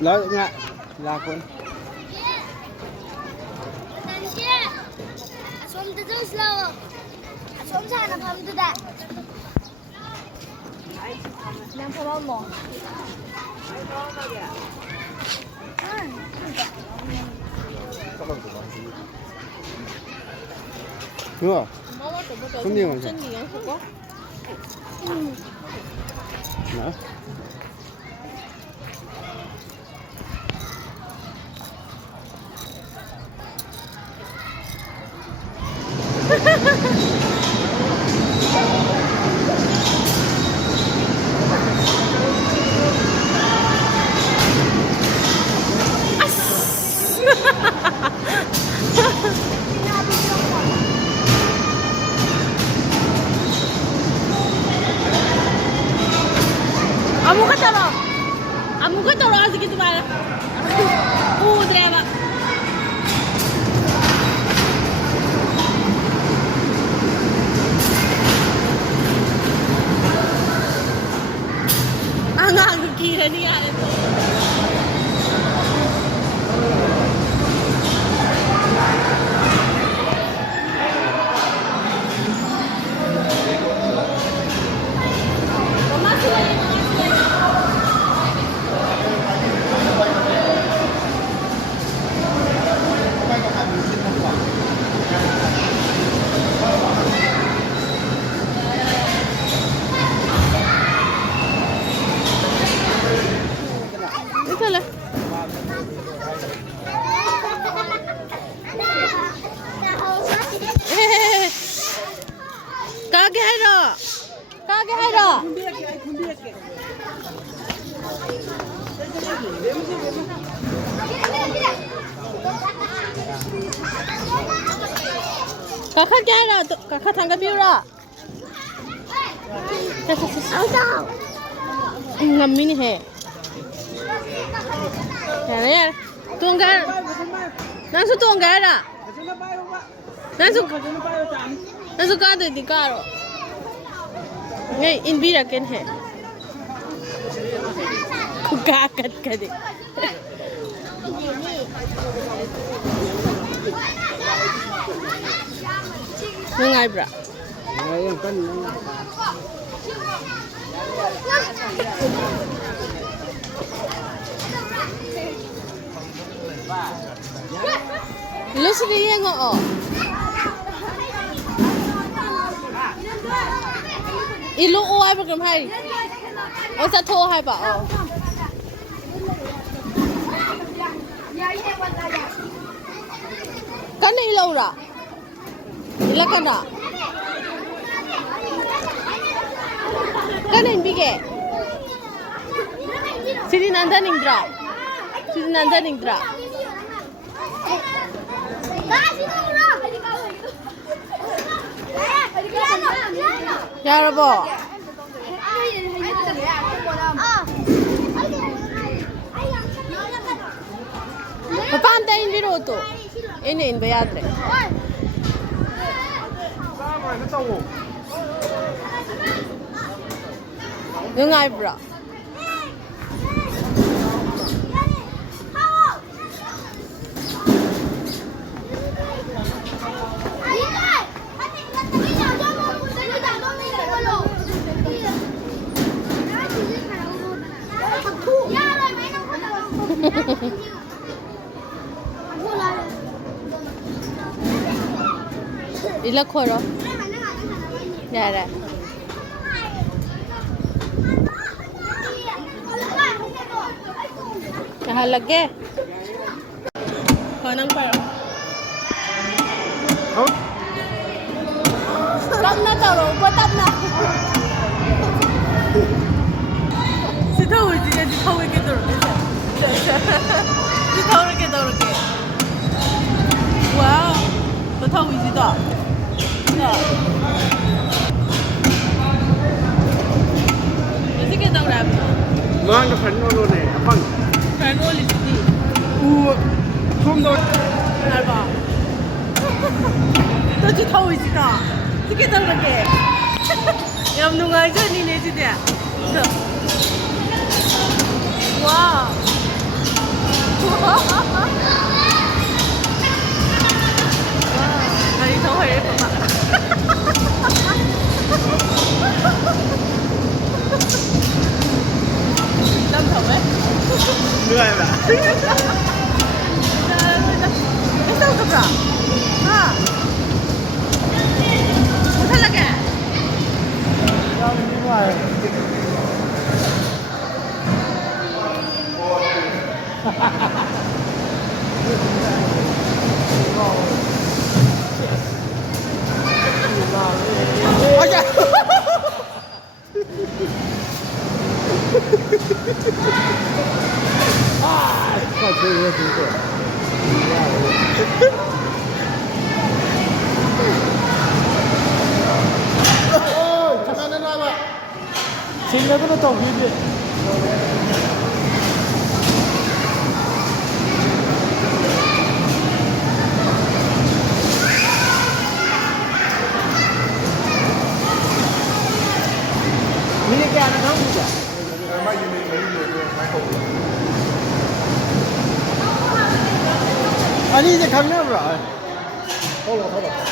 Lỡ ngạ là con Som tu tu slow. Som sana pam tu dah. Yang pernah mau. đúng không? Không nhiều rồi. Nữa. Amo ka taro kasi gitu ba? Dia ba? Ang kira niya ito. Kage hai ro. Kakak kaya ro, kakak tangga biu ro. Ngam ini he. Ya, tunggal. Langsung tunggal ro. Langsung kado di karo. Ngay inbira ken hai. Kukakat ka di. Ngay bra. Ngay kan. Lu sendiri yang ngoo. Ilu uai program hai. Oh sa tho hai ba. Oh. Kan ilau ra. Ila kana. Kan bige. Sini nanda ningdra. Sini nanda ningdra. Yarabo. Papa anta in biro to. Ini in bayadre. Ngai bra. Ila khoro. Yara. Kah lage? Kanang paro. Oh. Tap na taro, patap na. Sitaw ke taro. Sitaw ke taro ke. Wow. Sitaw isi to. Jadi kita udah apa? Mang cái phần nó này, phần. Phần nó lì xì. Không đâu. Nào ba. Tôi chỉ thâu gì cả. Thì kita udah ke. Ya ꯌꯥꯝ ꯅꯨꯡꯉꯥꯏꯖꯅꯤꯅꯦ ꯁꯤꯗꯤ ꯋꯥꯎ ꯒꯥꯔꯤ ꯊꯧ ꯍꯩꯔꯦ papa ꯇꯝ ꯊꯧꯋꯦ เหนื่อยแบบ 괜찮을까? 아. 못하게. เหนื่อย 快吃一个苹果。哦，看看那那吧，新的不能走回去。你给俺们弄一个。啊，你这看见不？好了好了。